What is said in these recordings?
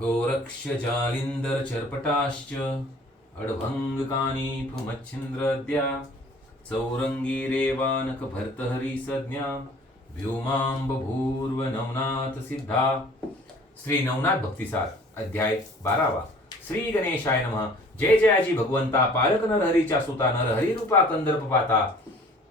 गोरक्ष जालिंदर चर्पटाश्च अडभंग कानीफ मच्छिंद्रद्या चौरंगी रेवानक भर्तहरी सज्ञा व्योमांब भूर्व नवनाथ सिद्धा श्री नवनाथ भक्तिसार अध्याय बारावा। श्री गणेशाय नमः। जय जयाजी भगवंता पालक नरहरीच्या सुता नरहरी रूपा कंदर्प पाता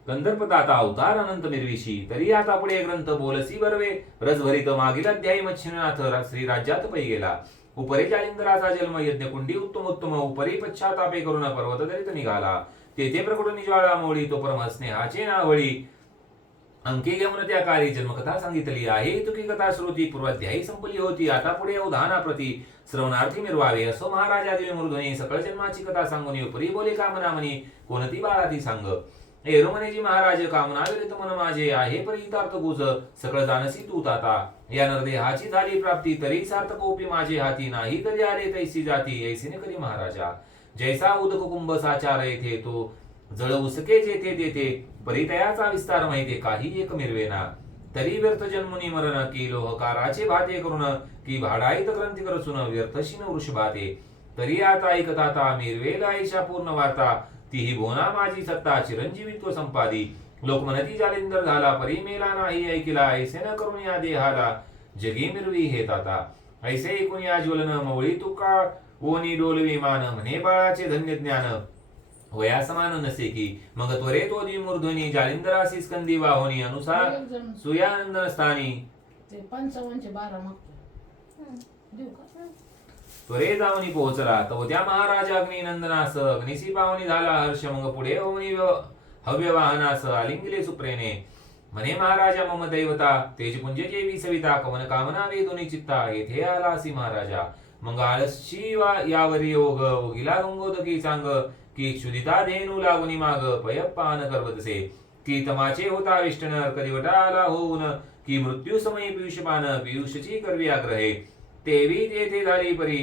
कंदर्प दाता अवतार अनंत निर्विशी. तरी आता पुढे ग्रंथ बोलसी बरवे. रजभरित मागील अध्यायी मच्छिनाथ श्री राज्यात पै गेला. उपरे जालिंदराचा जन्म यज्ञकुंडी उत्तम उत्तम उपरी पश्चातापे करून पर्वत दरित निघाला. तेथे प्रकटून ज्वाळा मोळी तो परम स्नेहाचे नावळी. अंकी घेऊन त्या काळी जन्मकथा सांगितली आहे. तुकी कथा श्रुती पूर्वाध्यायी संपली होती. आता पुढे उदाहरणा श्रवणार्थी मिरवावे. असो महाराजा देवी मृधुनी सकळ जन्माची कथा सांगून उपरी बोले कामना म्हणी कोणती बाळा ती सांग? हे म्हणे महाराज कामना विरित मन माझे आहे परितार्थ गुज सकळ जानसी तू ताता या नरदेहाची झाली प्राप्ती तरी सार्थक ओपी माझे हाती नाही तरी आले तैसी जाती ऐसीने करी महाराजा. जैसा उदक कुंभ साचार येथे तो जळ उसके जेथे देते परितयाचा विस्तार माहिती काही एक मिरवेना. तरी व्यर्थ जन्मुनी मरण की लोहकाराचे भाते करून की भाडाईत ग्रंथी करचून व्यर्थशीन वृषभाते तरी आता ऐकताता मिरवेल आईशा पूर्ण वार्ता तीही भोना माझी सत्ता चिरंजीवित्व संपादी. लोक म्हणती जालिंदर झाला परी मेला नाही ऐकिला ऐसे न करून या देहाला जगी मिरवी हेत आता ऐसे ऐकून या ज्वलन मवळी तुका ओनी डोलवी मान म्हणे बाळाचे धन्य ज्ञान. वया समान नसे की मग त्वरे तो मूर्ध्वनी जालिंदरासी स्कंदी वाहोनी अनुसार सुयानंद स्थानी ते पंचावन्नचे बारा मागतो. देऊ का? त्वरे जाऊनी पोहोचला. तो त्या महाराज अग्निनंदनास अग्निसी पावनी झाला हर्ष मग पुढे होऊनी हव्य वाहनास आलिंगले सुप्रेने. म्हणे महाराजा मम दैवता तेजपुंज जेवी सविता कवन कामना वेदुनी चित्ता येथे आलासी महाराजा. मग आळशी वा यावरी योग ओगिला गंगोदकी सांग की क्षुदिता धेनू लागुनी माग पयप्पान करवतसे की तमाचे होता विष्टन कदिवटा आला होऊन की मृत्यू समयी पियुषपान पियुषची करवी आग्रहे. तेवी तेथे झाली परी.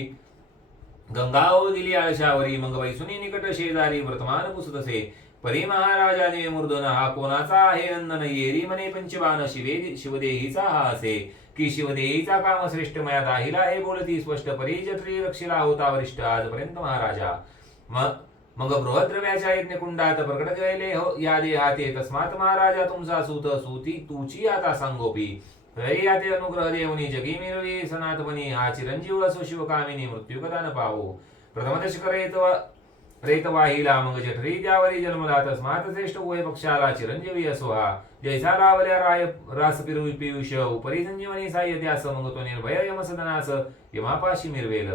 गंगा दिली आळशावरी मग वैसुनी निकट शेजारी वर्तमान पुसतसे. परी महाराजाने मुर्दन हा कोणाचा आहे नंदन? येरी मने पंचबाण शिवे शिवदेहीचा हा असे. की शिवदेहीचा काम श्रेष्ठ मया दाहिला हे बोलती स्पष्ट परी जत्री रक्षिला होता वरिष्ठ आजपर्यंत महाराजा. मग मग बृहद्रव्याच्या यज्ञकुंडात प्रकट गेले हो या देहाते तस्मात महाराजा तुमचा सूत सूती तुची आता सांगोपी. तरी याते अनुग्रह देवनी जगी मिरवी सनातपणी हा चिरंजीव असो शिवकामिनी मृत्यू कदा न पावो प्रथम दशक रेत रेत वाहिला मग जठरी त्यावरी जन्मला तस्मात श्रेष्ठ उभय पक्षाला चिरंजीवी असो हा। जैसा लावल्या राय रास पिरू पियुष उपरी संजीवनी साह्य त्यास मग तो निर्भय यमसदनास यमापाशी मिरवेल।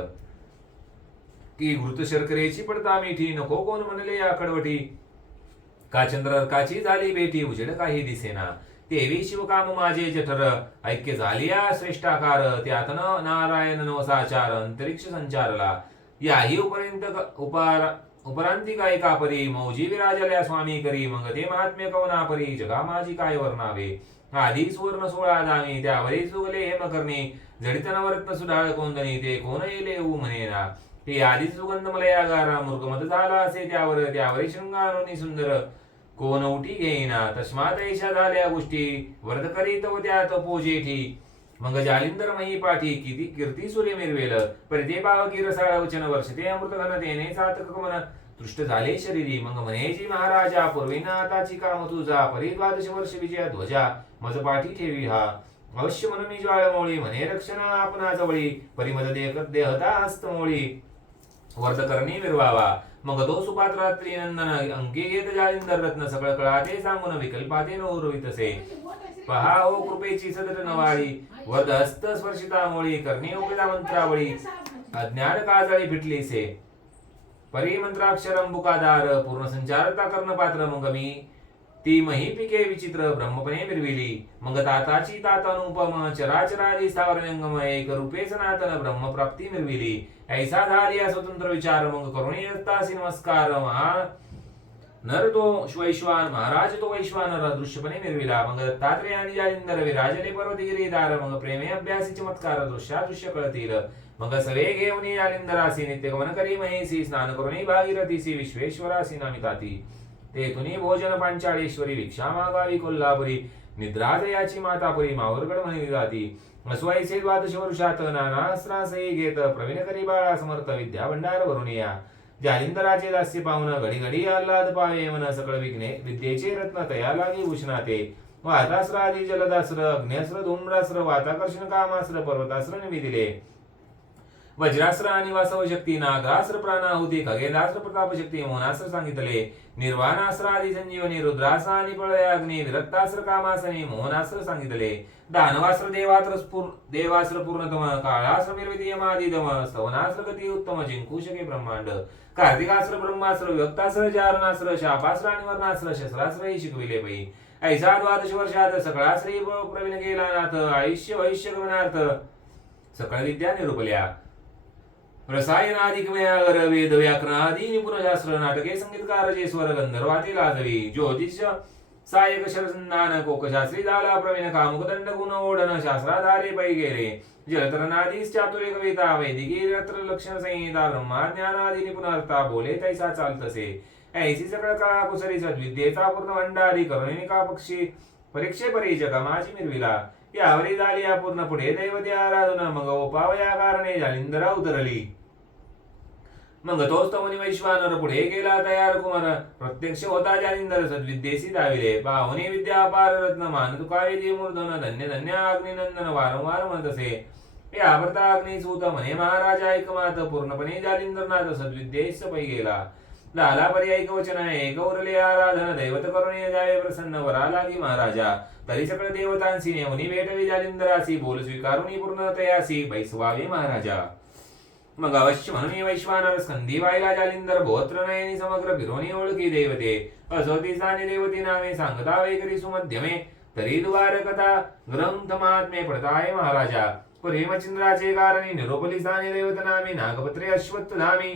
की घृत शर्करेची पडता मिठी नको कोण म्हणले या कडवटी। का चंद्रकाची झाली बेटी उजेड काही दिसेना। तेवी शिवकाम माझे जठर ऐक्य झालिया श्रेष्ठाकार त्यातन नारायण नवसाचार अंतरिक्ष संचारला. याही उपरिंत उपार उपरांती काय का परी मौजी विराजल्या स्वामी करी मग ते महात्म्य कवना परी जगा माझी काय वर्णावे? आधी सुवर्ण सोळा दामी त्यावरी सुगले हेम करणे. जडित नवरत्न सुधाळ कोंदणी ते कोण येले ऊ म्हणेना. ते आधीच सुगंध मलया गारा मृगमत झाला असे त्यावर त्यावरी शृंगारोनी सुंदर. कोण उठी घेईना तस्मात ऐशा झाल्या गोष्टी. वर्ध करीत व त्यात पोजेठी. मग जालिंदर मयी पाठी किती कीर्ती सूर्य मिरवेल. परिते पावकी रसाळ वचन वर्ष ते अमृत घन तेने सातक मन दृष्ट झाले शरीरी मग मनेजी महाराजा पूर्वीना आताची काम तुझा परी द्वादश वर्ष विजया ध्वजा. मज पाठी ठेवी हा. अवश्य म्हणून ज्वाळमोळी म्हणे रक्षणा आपणा जवळी. परिमद देह देहता हस्तमोळी वर्ध करणी मिरवावा. मग तो सुपात्रात्री नंदन अंके घेत जाळींदर रत्न सकळ कळाते सांगून विकल्पाते नौरवितसे पहा हो कृपेची सदट नवाळी वद हस्त स्पर्शिता मोळी करणे उपिला मंत्रावळी अज्ञान काजळी फिटलीसे परी मंत्राक्षर बुकादार पूर्ण संचारता कर्ण पात्र मग मी ती मही पिके विचित्र ब्रह्मपणे मिरविली मग ताताची तातानुपम चराचरादी स्थावरंगम एक रूपेच नातन ब्रह्मप्राप्ती मिरविली ऐसा झाली स्वतंत्र विचार मग करुणी दत्तासी नमस्कार महा नर तो वैश्वान महाराज तो वैश्वान दृश्यपणे मिरविला मग दत्तात्रेय जालिंदर विराजले पर्वतगिरी दार मग प्रेमे अभ्यासी चमत्कार दृश्या दृश्य कळतील। मग सवे घेऊन जालिंदरासी नित्यगमन करी महेसी स्नान करुणी भागीरथीसी विश्वेश्वरासी नामिताती। तेथुनी भोजन पांचाळेश्वरी रिक्षा मागावी कोल्हापुरी निद्राजयाची मातापुरी मावरगड म्हणली जाती स्वयंचे द्वादश वर्षात नानास्त्रासही घेत प्रवीण करी बाळा समर्थ विद्या भंडार भरून या. जालिंदराचे दास्य पाहुन घडी घडी आल्हाद पावे मन सकळ विघ्ने विद्येचे रत्न तया लागी भूषणाते वातास्त्र आदी जलदास्त्र अग्न्यास्त्र धूम्रास्त्र वाताकर्षण कामास्त्र पर्वतास्त्र निमी दिले. वज्रास्त्र आणि वासव शक्ती नागास्त्र प्राणाहुती खगेदास्त्र प्रताप शक्ती मोनास्त्र सांगितले. निर्वाणास्त्र आदी संजीवनी रुद्रास्त्र आणि प्रलयाग्नी विरक्तास्त्र कामासनी मोहनास्त्र सांगितले दानवास्त्र देवास्त्र स्फुर देवास्त्र पूर्णतम काळास्त्र निर्वितीयमादिदम स्तवनास्त्र गती उत्तम जिंकू शके ब्रह्मांड कार्तिकास्त्र ब्रह्मास्त्र व्यक्तास्त्र चारणास्त्र शापास्त्र आणि वर्णास्त्र शस्त्रास्त्र ही शिकविले पै ऐसा द्वादश वर्षात सगळा प्रवीण गेला नाथ आयुष्य वैश्य गमनार्थ सकळ विद्या निरूपल्या। रसायनाधिक वेद व्याकरणादी निपुणशास्त्र नाटके संगीतकार जे स्वर गंधर्वाती लाजवी ज्योतिष सायक शरसंधान कोकशास्त्री दाला प्रवीण कामुकदंड गुण ओढन शास्त्राधारे पै गेले जलतरणादी चातुर्य कविता वैदिकी रत्र लक्षण संहिता ब्रह्मा ब्रह्माज्ञानादी निपुणार्था बोले तैसा चालतसे ऐसी सकळ कला कुसरी सद्विद्येचा पूर्ण भंडारी करुणिका पक्षी परीक्षे परी जगमाची मिरविला यावरी झाली या पूर्ण पुढे दैवते आराधना मग ओपावया कारणे जालिंदरा उतरली. मग तोच तमनी वैश्वानर पुढे गेला तयार कुमार. प्रत्यक्ष होता जालिंदर सद्विद्येसी दाविले. बाहुनी विद्या अपार रत्न मान तुकावेदी मूर्धन धन्य धन्य अग्निनंदन वारंवार म्हणत असे. हे आवरता अग्निसूत म्हणे महाराज ऐकमात पूर्णपणे जालिंदरनाथ सद्विद्येस पै गेला. लाला परी ऐकवचन एक उरले आराधन दैवत करुणे जावे प्रसन्न वरा लागी महाराजा. तरी सकळ देवतांसी नेवनी भेटवी जालिंदरासी बोल स्वीकारुणी पूर्ण तयासी बैसवावे महाराजा. मग अवश्य म्हणून वैश्वानर स्कंदी वायला जालिंदर भोत्र नयनी समग्र फिरोनी ओळखी देवते. असोती साने देवती नामे सांगता वैकरी सुमध्यमे. तरी द्वारकथा ग्रंथ महात्मे पडताय महाराजा. प्रेमचंद्राचे कारणी निरोपली साने देवत नामे नागपत्रे अश्वत्थ धामी.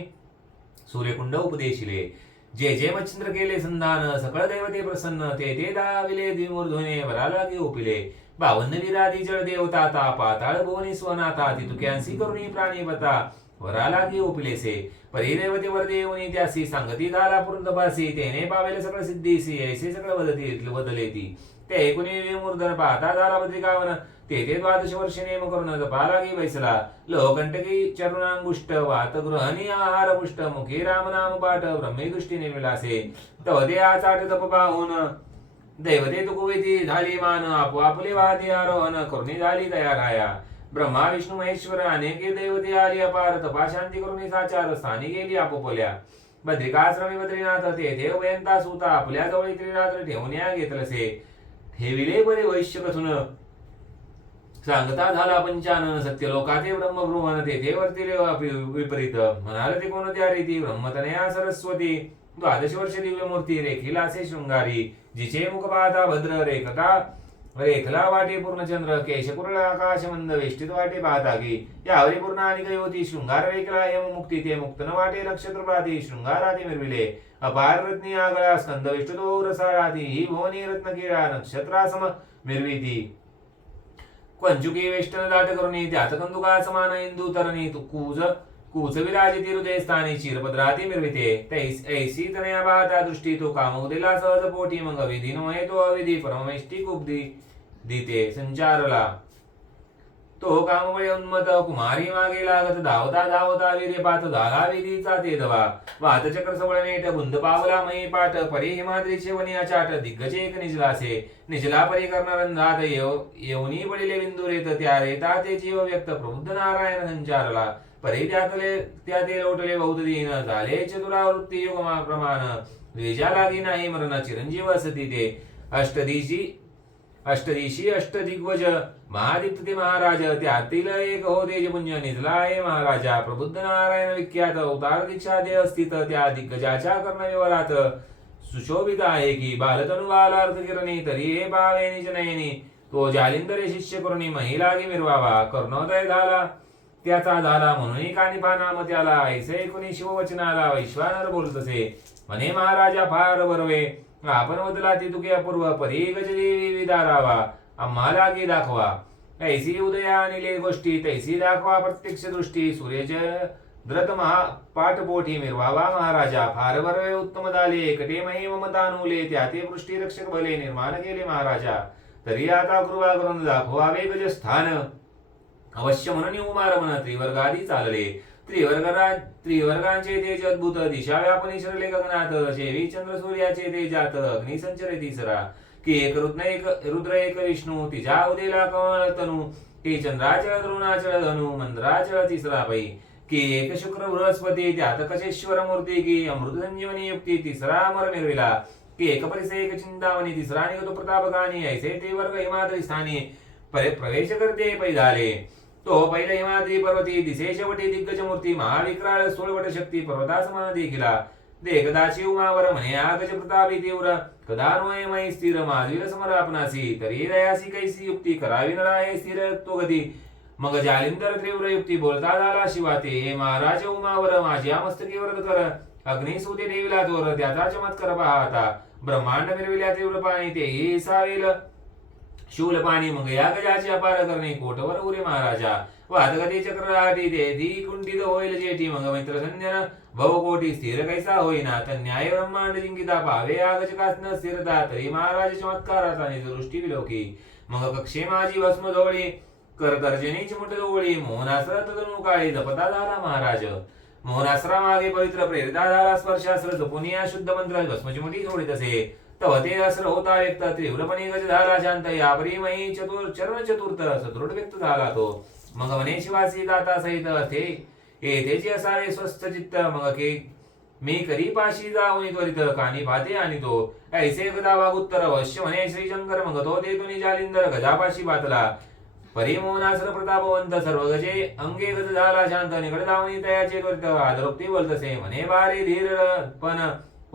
सूर्यकुंड उपदेशिले जे जे मच्छिंद्र केले संधान सकळ देवते प्रसन्न ते ते दाविले द्विमूर्ध्वने वरालागी ओपिले बावन्न विराधी जळ देवता तापा पाताळ भुवनी स्वनाथा तितुक्यांसी करुणी प्राणी बता वरालागी ओपिलेसे परिदेवते वरदेवनी त्यासी सांगती झाला पूर्णपासी तेने पावेले सकळ सिद्धीसी ऐसे सकळ वदती बदलेती ते ऐकुनी विमूर्धन पाहता झाला बद्रिकावन ते ते द्वादश वर्ष नेम करून जपालागी बैसला. लोहकंटकी चरुणांगुष्ट वात गृहणी आहार पुष्ट मुखी रामनाम पाठ ब्रह्मी दृष्टीने विलासे. तव आचाट तप पाहून दैवते तुकुवेती झाली मान आपोआपले वाहती आरोहण करुणी झाली तयाराया ब्रह्मा विष्णू महेश्वर अनेके दैवते आली अपार तपा शांती करुणी साचार स्थानी गेली आपोपल्या. बद्रिकाश्रमी बद्रीनाथ तेथे वयंता सुता आपल्या जवळ त्रिरात्र ठेवण्या घेतलसे. ठेविले बरे वैश्य कथून सांगता झाला पंचानन सत्य लोकाते ब्रह्मभ्रुवन तेथे वर्तिले विपरीत. म्हणाल ते कोणत्या रीती ब्रह्मतनया सरस्वती. द्वादश वर्ष दिव्य मूर्ती रेखिलासे शृंगारी. जिचे मुख पाहता भद्र रेखता रेखला वाटे पूर्णचंद्र केशकुरळ आकाश मंद वेष्टित वाटे पाहता की यावरी पूर्ण आणि काही होती शृंगार रेखला यम मुक्ती ते मुक्तन वाटे नक्षत्र पाहती शृंगाराती मिरविले. अपार रत्नी आगळा स्कंद विष्णुतो रसाळाती ही भुवनी रत्नकिळा नक्षत्रासम मिरविती कंचुकी वेष्टन दाट करुणी त्यात कंदुका समान इंदू तरणी तू कूज कूच विराजिती हृदय स्थानी चिरपद्राती मिरविते तैस ऐसी तनया पाहता दृष्टी तो कामोदिला सहज पोटी मग विधी नोहे तो अविधी परमेष्टी कुब्दी दिते। संचारला। तो कामवय उन्मत कुमारी मागे लागत धावता धावता वीरे पाच झाला विधीचा ते दवा वात चक्र सवळ नेट बुंद पावला मयी पाठ परी हिमाद्री वनी अचाट दिग्गजे एक निजलासे. निजला परी करणारंधात येव येवनी पडिले बिंदुरेत त्या रेता ते जीव व्यक्त प्रबुद्ध नारायण संचारला. परी त्यातले त्या ते लोटले बहुत दीन झाले चतुरावृत्ती युग प्रमाण. द्वेजा लागी नाही मरण चिरंजीव असती ते. अष्टदिशी अष्टदिशी अष्टदिग्वज महादित्य ते महाराज त्यातील एक हो तेजपुंज निजला आहे महाराजा प्रबुद्ध नारायण विख्यात अवतार दीक्षा दे अस्थित त्या दिग्गजाच्या कर्णविवरात सुशोभित आहे की बालतनु बालार्थ किरणी तरी हे पावे निज तो जालिंदरे शिष्य करुणी महिलागी मिरवावा कर्णोदय झाला. त्याचा झाला म्हणून कानी नाम त्याला ऐसे कुणी शिववचनाला वैश्वानर बोलतसे. म्हणे महाराजा फार बरवे. आपण वदला ती तुके अपूर्व परी गजदेवी विदारावा. आम्हाला गे दाखवा. ऐसी उदया अनिले गोष्टी तैसी दाखवा प्रत्यक्ष दृष्टी. सूर्यज द्रत महा पाठपोठी मिरवावा महाराजा. फार बरवे उत्तम दाले एकटे मही ममतानुले त्या ते पृष्टी रक्षक भले निर्माण केले महाराजा. तरी आता कृपा करून दाखवावे गज स्थान अवश्य म्हणून उमार म्हण त्रिवर्गादी चालले. त्रिवर्गरा त्रिवर्गांचे तेज अद्भुत दिशा व्यापनी शरले गगनात. शेवी चंद्र सूर्याचे तेजात अग्नी संचरे तिसरा की एक रुद्र एक रुद्र एक विष्णू तिच्या उदेला कमल तनु की चंद्राचळ द्रोणाचळ धनु मंद्राचळ तिसरा पै की एक शुक्र बृहस्पती त्यात कशेश्वर मूर्ती की अमृत संजीवनी युक्ती तिसरा अमर मिरविला की एक परिसे एक चिंतावनी तिसरा निगतो प्रतापकानी ऐसे ते वर्ग हिमाद्री स्थानी परे प्रवेश करते पै झाले तो पहिले हिमाद्री पर्वती दिसे दिग्गज मूर्ती महाविक्राळ सोळवट शक्ती पर्वतासमान देखिला देखदाची उमावर म्हणे आगज प्रतापी तीव्र कदा नोय मयी स्थिर माधवीर समर आपणासी तरी दयासी कैसी युक्ती करावी नराये स्थिर तो गती मग जालिंदर तीव्र युक्ती बोलता झाला शिवा ते हे महाराज उमावर माझ्या मस्तकी वर्ग कर। अग्निसूते देवीला तोर त्याचा चमत्कार पाहता ब्रह्मांड मिरविल्या तीव्र पाणी ते सावेल। शूल पाणी मग या गजाची अपार करणे कोटवर उरे महाराजा वादगती चक्रराटी ते कुंठित होईल जेठी मग मित्र संध्यान भवकोटी स्थिर कैसा होईना तर न्याय ब्रह्मांड जिंकिता पावे आगच कासन स्थिरता तरी महाराज चमत्काराचा दृष्टी विलोकी मग कक्षे माझी भस्म जवळी कर गर्जनेची मुठ जवळी मोहनासर तदनु काळी जपता झाला महाराज मोहनासरा मागे पवित्र प्रेरिता झाला स्पर्शास्त्र जपुनिया शुद्ध मंत्र भस्मची मुठी जोडीत असे तवते ते होता व्यक्त तीव्रपणे गज झाला शांत या मही चतुर चरण चतुर्थ सदृढ व्यक्त झाला तो. मग वनेशवासी दाता सहित ते येथेचे असावे स्वस्थ चित्त मग के मी करी पाशी जाऊन त्वरित कानी भाते आणि तो. ऐसे गदा वागुत्तर अवश्य म्हणे श्रीशंकर मग तो देतुनी जालिंदर गजापाशी बातला. परिमोनासर प्रतापवंत सर्व गजे अंगे गज झाला शांत निकड जाऊन तयाचे त्वरित आदरोक्ती बोलतसे म्हणे बारे धीर पण.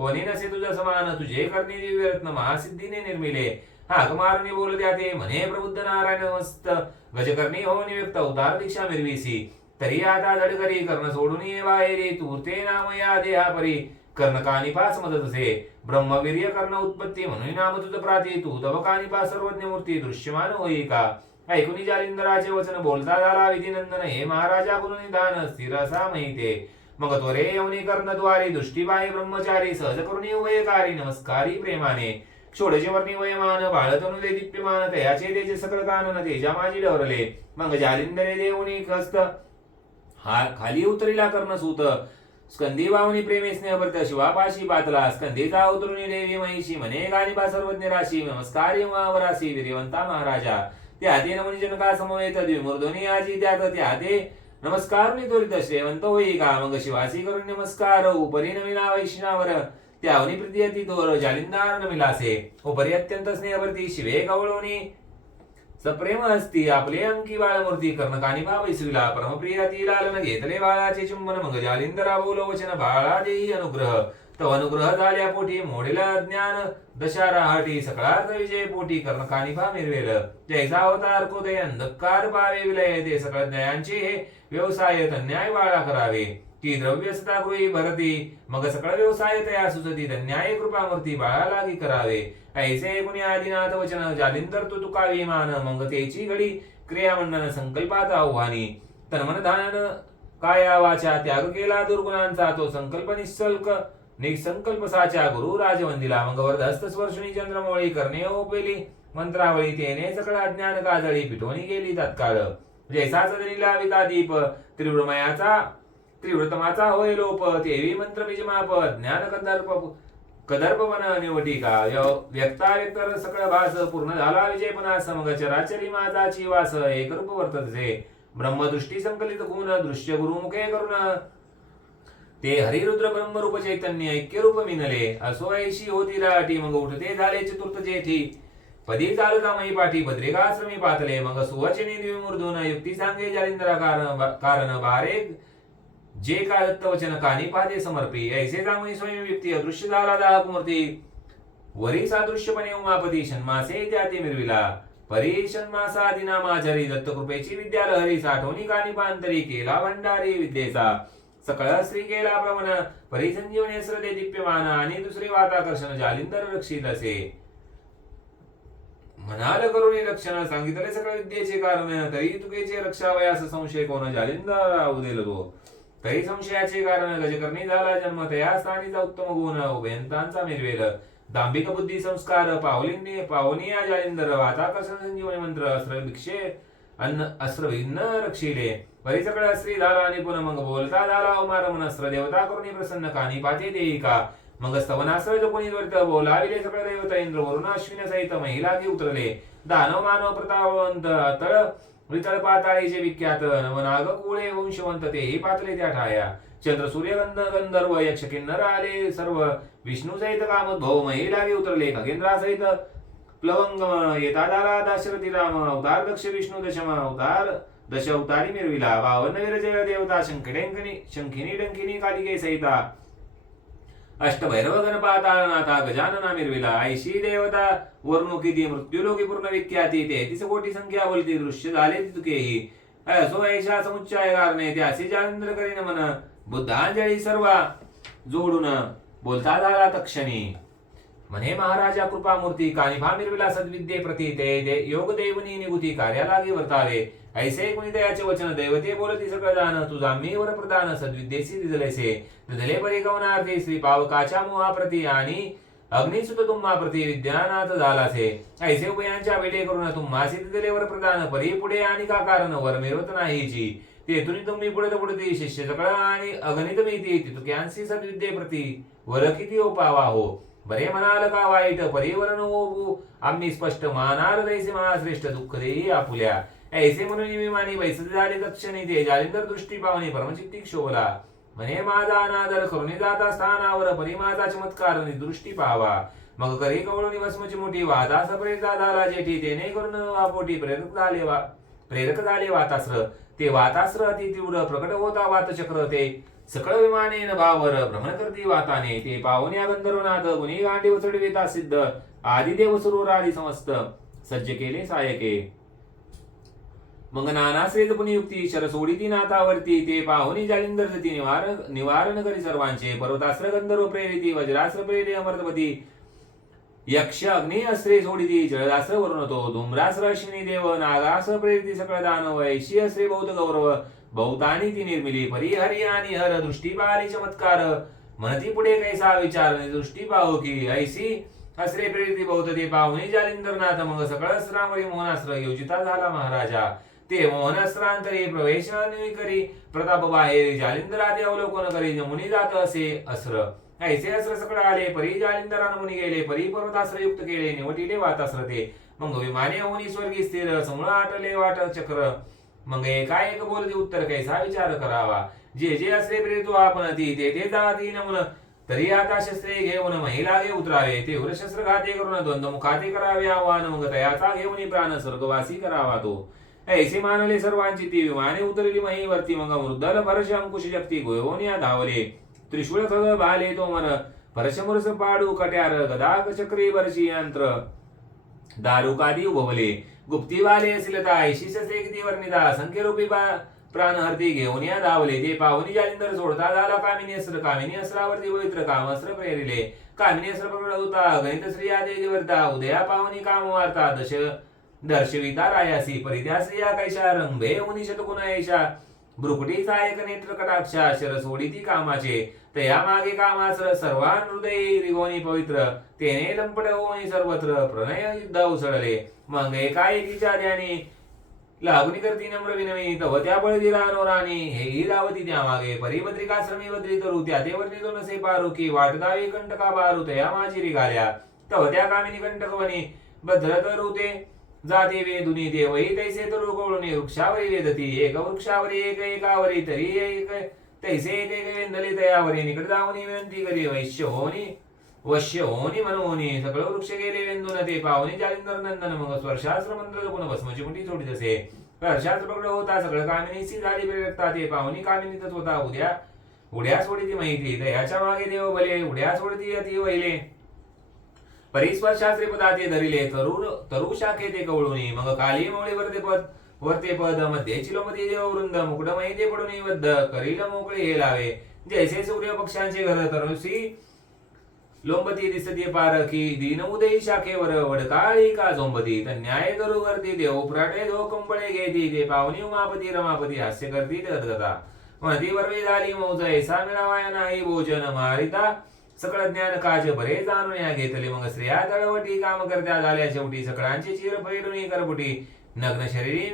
कोणी नसे तुझ समान तुझे करणे दिव्य महासिद्धीने निर्मिले. हाक मारणी बोल द्या ते म्हणे प्रबुद्ध नारायण मस्त गजकर्णी हो नियुक्त उदार दीक्षा मिरवीसी. तरी आता धडकरी कर्ण सोडून बाहेरी तूर्ते नाम या देहापरी. कर्ण कानिपास मदत असे ब्रह्मवीर्य कर्ण उत्पत्ती म्हणून नाम तुझ प्राती. तू तव कानिपा सर्वज्ञ मूर्ती दृश्यमान होई का? ऐकुनी जालिंदराचे वचन बोलता झाला विधिनंदन. हे महाराजा गुरु निधान स्थिर असा महिते. मग त्वरे यवनी कर्णद्वारे दृष्टीबाई ब्रह्मचारी सहज करुणी उभयकारी नमस्कारी प्रेमाने षोडशे वर्णी वयमान बाळतनु दे दिप्यमान तयाचे तेजे सकळ कानन तेजा माझी डवरले मग जालिंदरे देऊनी कस्त हा खाली उतरिला कर्ण सूत स्कंदी वावनी प्रेमे स्नेहभरत शिवापाशी पातला स्कंदीचा उतरुणी देवी महिषी म्हणे गालिबा सर्वज्ञ राशी नमस्कारी उमावराशी वीरवंता महाराजा त्या ते नमनी जनका समवेत द्विमूर्धनी आजी त्यात त्या ते नमस्कार मी त्वरित श्रेवंत होई. का मग शिवासी करून नमस्कार. उपरी नमिला वैष्णावर त्यावनी प्रीती अति तोर जालिंदार नमिलासे उपरी अत्यंत स्नेहभरती शिवे कवळोनी. सप्रेम असती आपले अंकी बाळमूर्ती कर्णकानी बाबैसुला बैसविला परमप्रिय ती लालन घेतले बाळाचे चुंबन मग जालिंदरा बोलो वचन बाळा देई अनुग्रह. तो अनुग्रह झाल्या पोटी मोडेला ज्ञान. दशारा हटी सकळार्थ विजय पोटी कर्णकानी बा मिरवेल जैसा अवतार कोदय अंधकार पावे विलय. ते सकळ ज्ञायांचे हे व्यवसाय न्याय बाळा करावे. की द्रव्य सता गृही भरती. मग सकळ व्यवसाय तया सुचती न्याय कृपामूर्ती बाळा लागी करावे. ऐसे कुणी आदिनाथ वचन जालिंदर तू तुका विमान मग तेची घडी क्रियामंडन संकल्पात आव्हानी. तन्मन धान काया वाचा त्याग केला दुर्गुणांचा तो संकल्प निश्चल्क निसंकल्प साचा गुरु राजवंदिला मग वरदहस्त स्पर्शुनी चंद्रमोळी करणे ओपेली. मंत्रावळी तेने सकळ अज्ञान काजळी पिठोणी गेली तत्काळ. जैसा सदनीला विदा दीप. त्रिवृमयाचा त्रिवृतमाचा होय लोप. तेवी मंत्र बीजमाप ज्ञान कंदर्प कदर्प मन निवटी का व्यक्ता व्यक्त सकळ भास. पूर्ण झाला विजय पुन्हा समग चराचरी माझाची वास एकरूप वर्तते. ब्रह्मदृष्टी संकलित गुण. दृश्य गुरुमुखे करुण. ते हरिरुद्र ब्रह्मरूप चैतन्य ऐक्य रूप मिनले असो ऐशी होती राटी मग उठते झाले चतुर्थ जेठी. पदी चालता मही पाठी भद्रिकाश्रमी पातले मग सुवचने द्विमूर्धून युक्ती सांगे जालिंद्रा कारण कारण बारे. जे का दत्त वचन कानी पादे समर्पी ऐसे जामणी स्वयं युक्ती अदृश्य झाला दाहक मूर्ती वरी सादृश्यपणे उमापती षण्मासे त्याते मिरविला. परी षण्मासा दिनामाचारी दत्त कृपेची विद्या लहरी साठवणी कानी पांतरी केला भंडारी विद्येचा. सकळ श्री केला प्रमाण परी श्रदे दिप्यमान आणि दुसरे वाताकर्षण जालिंदर रक्षित असे. म्हणाल करुणी रक्षण सांगितले सकळ विद्येचे कारण तरी तुकेचे रक्षावयास संशय कोण जालिंदर उदेल तो तरी संशयाचे कारण गजकर्णी झाला जन्म तया स्थानीचा उत्तम गुण उभयंतांचा मिरवेल दांभिक बुद्धी संस्कार पावलिंनी पावनिया जालिंदर वाताकर्षण संजीवनी मंत्र अस्त्र भिक्षे अन्न अस्त्र भिन्न रक्षिले. परी सकळ श्री झाला निपुण मग बोलता झाला उमार मनस्त्र देवता करुणी प्रसन्न कानी पाचे देई का मग स्तवनास्त्र जो कोणी वर्त बोलाविले सकळ देवता इंद्र वरुण अश्विन सहित महिला ती उतरले दानव मानव प्रतापवंत तळ वितळ पाताळीचे विख्यात नवनाग कुळे वंशवंत तेही पातले त्या ठाया चंद्र सूर्यगंध गंधर्व यक्ष किन्नर आले सर्व विष्णू सहित कामोद्भव महिलागे उतरले खगेंद्रा सहित प्लवंग येता दारा दाशरथी राम अवतार दक्ष विष्णू दशम अवतार दशवतारी मिरविला वावन विरजय देवता शंखिडेंकनी शंखिनी डंकिनी कालिके सहिता। अष्टभैरव गणपाताळनाथा गजानना मिरविला ऐशी देवता वर्णुकिती मृत्युलोकी पूर्ण विख्याती तेहतीस कोटी संख्या बोलती दृश्य झाले तुकेही असो ऐशा समुच्चाय कारणे त्यासी जानेंद्र करीन मन बुद्धांजळी सर्व जोडून बोलता झाला तक्षणी। म्हणे महाराजा कृपामूर्ती कानिभा मिरविला सद्विद्ये प्रती ते दे योग देवनी निगुती कार्यालागी वर्तावे। ऐसे कोणी दयाचे वचन दैवते बोलती सकळ दान तुझा मी वर प्रदान सद्विद्येसी दिदलेसे दिदले परी गवनार्थी श्री पावकाच्या मोहाप्रती आणि अग्निसुत तुम्हा प्रती विद्यानाथ झालासे ऐसे उभयांच्या भेटे करून तुम्हा दिदले वर प्रदान परी पुढे आणि का कारण वर मिळवत नाहीची तेथून तुम्ही पुढे पुढती शिष्य सकळ आणि अगणित मिती तितक्यांसी सद्विद्ये प्रती वर किती ओपावा हो? बरे म्हणाल का वाईट? परिवरण ओबू आम्ही स्पष्ट मानार दैसे महाश्रेष्ठ दुःख देई आपुल्या. ऐसे म्हणून मानी बैसत झाले दक्षिणी ते जालिंदर दृष्टी पावणे परमचित्तिक शोभला म्हणे माझा अनादर करुणी जाता स्थानावर परी माझा चमत्कार दृष्टी पाहावा. मग करी कवळून भस्मची मोठी वादास प्रेरिता झाला जेठी नाही करून वापोटी प्रेरक झाले वा प्रेरक झाले वातास्र ते वातास्र अति तीव्र प्रकट होता वातचक्र ते सकळ विमानेन भावर भ्रमण करती वाताने ते पाहुण्या गंधर्वनाथ गुणी गांडी उचडविता सिद्ध आदिदेव सुरूर आदी समस्त सज्ज केले सायके. मग नानाश्रेत पुनियुक्ती शर सोडिती नाथावरती ते पाहुनी जालिंदर जती निवारण निवारण करी सर्वांचे पर्वतास्त्र गंधर्व प्रेरिती वज्रास्त्र प्रेरी अमृतपती यक्ष अग्नि अस्त्रे सोडिती जळदास्त्र वरुण तो धुम्रास्त्र अश्विनी देव नागास्त्र प्रेरिती सकळ दानव ऐशी अस्त्रे बहुत गौरव. बहुतानी ती निर्मिली परिहरी आणि हर दृष्टी पाहिली चमत्कार. म्हणती पुढे कैसा विचार दृष्टी पाहू की ऐसी अस्त्रे प्रेरिती बहुत ते पाहुनी जालिंदरनाथ. मग सकळ अस्त्रावरी मोहनास्त्र योजिता झाला महाराजा. ते मोहनस्त्रांतरी प्रवेश करी प्रताप बाहेर जालिंदराचे अवलोकन करी मुनी जात असे अस्र. ऐसे अस्र सकळ आले परी जालिंदरान मुनी गेले परी पर्वतास्त्र युक्त केले निवटिले वातास्र ते मग विमाने होनी स्वर्गी स्थिर समूळ आटले वाट चक्र. मग एकाएक बोलती उत्तर कैसा विचार करावा? जे जे असले प्रेरितो आपण ती ते ते जाती नमुन. तरी आता शस्त्रे घेऊन महिला घे उतरावे ते शस्त्र घाते करून द्वंद्व मुखाते करावे आव्हान. मग तयाचा घेऊन प्राण स्वर्गवासी करावा तो. ऐसे मानले सर्वांची ती विमाने उतरली महीवरती मग मृदल परश अंकुश जगती गोयोनिया धावले. त्रिशूळ खग भाले तो मन परशमुरस पाडू कट्यार गदाक चक्री वर्षी यंत्र. दारुकादी उभवले. गुप्ती वाले सिलता ऐशी शस्त्रे किती वर्णिता संख्यरूपी बा प्राणहर्ती घेऊन या धावले. ते पाहुनी जालिंदर सोडता झाला कामिनी अस्त्र कामिनी अस्त्रावरती पवित्र कामस्त्र प्रेरिले. कामिनी अस्त्र प्रकट होता गणित श्री आदे वर्ता उदया पाहुनी काम वार्ता दश. दर्शविता रायासी परित्या स्त्रिया कैशा रंभे मुनी शतकुण ऐशा एक नेत्र कटाक्षा शर सोडिती कामाचे तया मागे कामास सर्वान हृदय रिगोनी पवित्र तेने लंपट होऊन सर्वत्र प्रणय युद्ध उसळले। मग एकाएकीच्या ध्यानी लागुनी करती नम्र विनवी तव त्या दिला अनोराणी हेही लावती त्या मागे परिभद्रिका श्रमी बद्री तरू त्या ते वर्णितो नसे पारू की वाटदावी कंटका बारू तया माझी रिगाल्या तव त्या कामिनी कंटकवनी भद्र तरू ते जाते वेदुनी देवही तैसे तरू कवळुनी वृक्षावरी वेदती एक वृक्षावरी एक एकावरी तरी एक तैसे एक एक वेंदली तयावरी निकट जाऊनी विनंती करी वैश्य होनी वश्य होनी मनोनी सगळं वृक्ष गेले वेंदून ते पाहुणे जालिंदर नंदन मग स्वर्शास्त्र मंत्र जपून भस्मची मुठी सोडित जसे. हर्षास्त्र पकड होता सगळं कामिनीची झाली प्रेरकता ते पाहुणी कामिनीतच होता उद्या उड्या सोडिती माहिती दयाच्या मागे देव भले उड्या सोडती अति वहिले परिस्पर्शास्त्री पदाचे धरिले तरुण तरु शाखे ते कवळुनी मग काली मोळी वरते पद वरते पदमध्ये चिलोमती देव वृंद मुकुट माहिती पडून बद्ध करील मोकळे हे लावे. जैसे सूर्य पक्षांचे घर तरुषी लोंबती दिसती पारखी दिन उदयी शाखेवर वडकाळी का झोंबती तर न्याय करू करती देव प्राटे धो कंपळे घेती ते पावनी उमापती रमापती हास्य करती गदगदा म्हणती वरवी झाली मौज ऐसा मिळावाया नाही भोजन मारिता. सकळ ज्ञान काचे बरे जाणून या घेतले. मग स्त्रिया दळवटी काम करत्या. झाल्या शेवटी सकळांची चिर फैडून करपुटी. नग्न शरीरी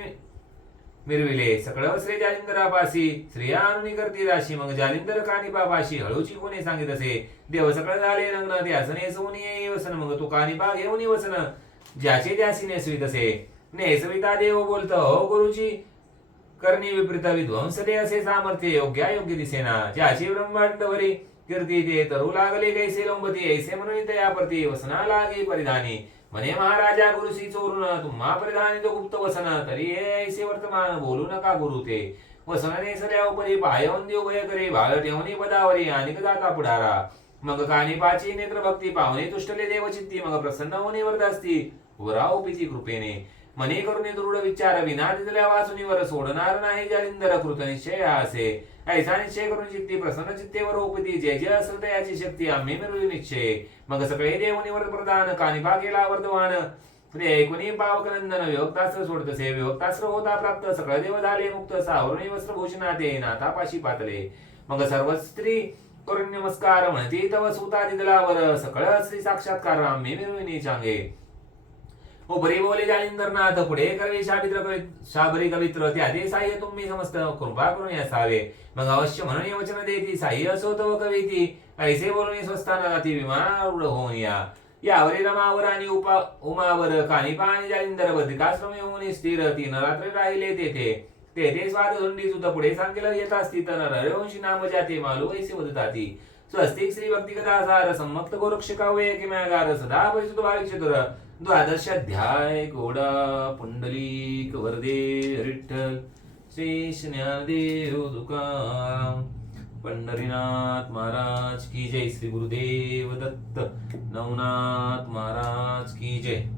मिरविले. सकळ वस्त्रे जालिंदरापासी स्त्रिया अनुनी करती राशी मग जालिंदर कानी पापाशी हळूची कोणी सांगित असे. देव सकळ झाले नग्न. ते त्यासने सोनी वसन. मग तू कानी पा घेऊन वसन. ज्याचे त्यासी नेसवीत असे. नेसविता देव बोलत हो गुरुची करणी विपरीत विध्वंसले असे सामर्थ्य. योग्य योग्य दिसेना. ज्याची ब्रह्मांड वरी कीर्ती ते तरू लागले कैसे लोंबती ऐसे म्हणून दयाप्रती वसना लागे परिधानी. म्हणे महाराजा गुरुसी चोरून तुम्हा परिधानी तो गुप्त वसन तरी हे ऐसे वर्तमान बोलू नका गुरु ते. वसनाने सऱ्या उपरी पायवून देव भय करे भाल ठेवणी पदावरी आणि जाता पुढारा. मग कानी पाची नेत्र भक्ती पाहुणे तुष्टले देवचित्ती मग प्रसन्न होणे वरदास्ती. वराओपीची कृपेने. मने करून दृढ विचार विना दिलेल्या वासुनीवर सोडणार नाही जालिंदर कृत निश्चय असे ऐसा निश्चय करून चित्ती प्रसन्न चित्तेवर उपती जे जय असत याची शक्ती आम्ही मिळवली निश्चय. मग सगळे देवनीवर प्रदान कानिपा केला वर्धमान. ते ऐकुनी पावकनंदन विभक्तास्त्र सोडतसे विभक्तास्त्र होता प्राप्त सगळं देव झाले मुक्त सावरणी वस्त्र भूषणाते नाथापाशी पातले. मग सर्व स्त्री करून नमस्कार म्हणती तव सुता दिदलावर सकळ श्री साक्षात्कार आम्ही मिळविणी चांगे उपरी बोले जालिंदरनाथ पुढे करवे शाबित्र कवी शाबरी कवित्र त्याचे साह्य तुम्ही समस्त कृपा करून असावे मग अवश्य म्हणून हे वचन देती साह्य असो तव कविती ऐसे बोलून स्वस्थाना जाती विमान होऊन या यावरी रमावर आणि उपा उमावर कानिपा आणि जालिंदर बद्रिकाश्रम येऊन स्थिर तीन रात्र राहिले तेथे तेथे स्वाद धुंडी सुद्धा पुढे सांगेल येत असती तर नरवंशी नाम जाते मालू ऐसे वदताती स्वस्तिक श्री भक्ती कथासार सम्मक्त गोरक्षकावे किम्यागार सदा तो भाविक चतुर द्वादशाध्याय घोडा गोडा पुंडलिक वरदे विठ्ठल श्री ज्ञानदेव तुकाराम पंढरीनाथ महाराज की जय श्री गुरुदेव दत्त नवनाथ महाराज की जय.